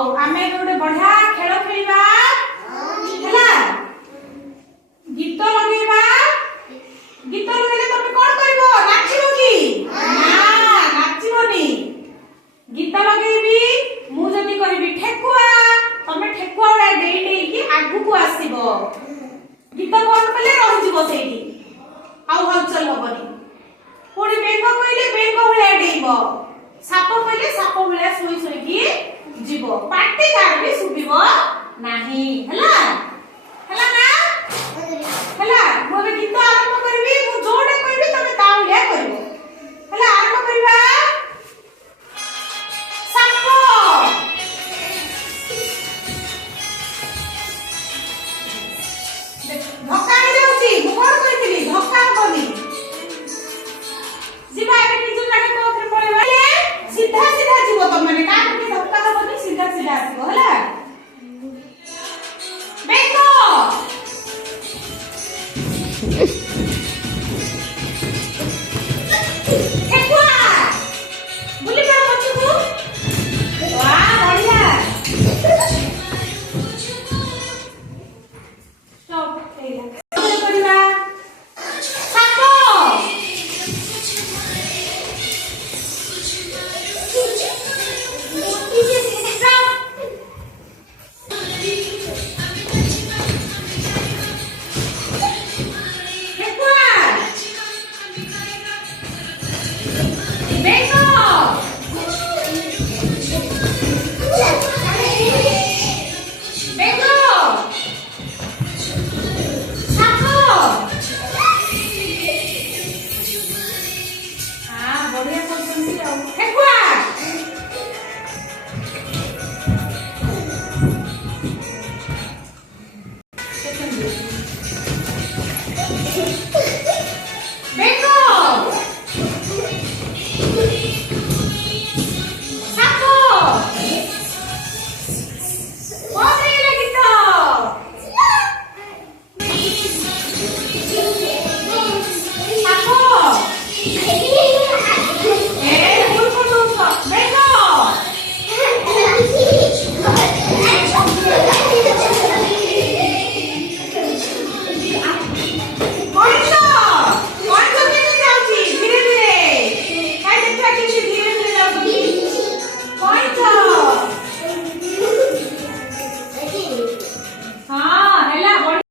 ହଉ ଆମେ ଗୋଟେ ବଢିଆ ଖେଳ ଖେଳିବା ହେଲା। ଗୀତ ଲଗେଇବା। ଗୀତ ଲଗେଇଲେ ତମେ କଣ କରିବ? ନାଚିବ କି? ନା ନାଚିବନି। ଗୀତ ଲଗେଇବି, ମୁଁ ଯଦି କହିବି ଠେକୁଆ, ତମେ ଠେକୁଆ ଭଳିଆ ଡେଇଁ ଡେଇଁକି ଆଗକୁ ଆସିବ। ଗୀତ ବନ୍ଦ କଲେ ରହିଯିବ ସେଇଠି, ଆଉ ହଲଚଲ ହବନି। ପୁଣି ବେଙ୍ଗ କହିଲେ ବେଙ୍ଗ ଭଳିଆ ଡେଇଁବ। ସାପ କହିଲେ ସାପ ଭଳିଆ ଶୋଇ ଶୋଇକି ଯିବ। ପାଟି କାହାର ବି ଶୁଭିବ ନାହିଁ। ହେଲା ହେଲା ନା? ହେଲା। ମୁଁ ଏବେ ଗୀତ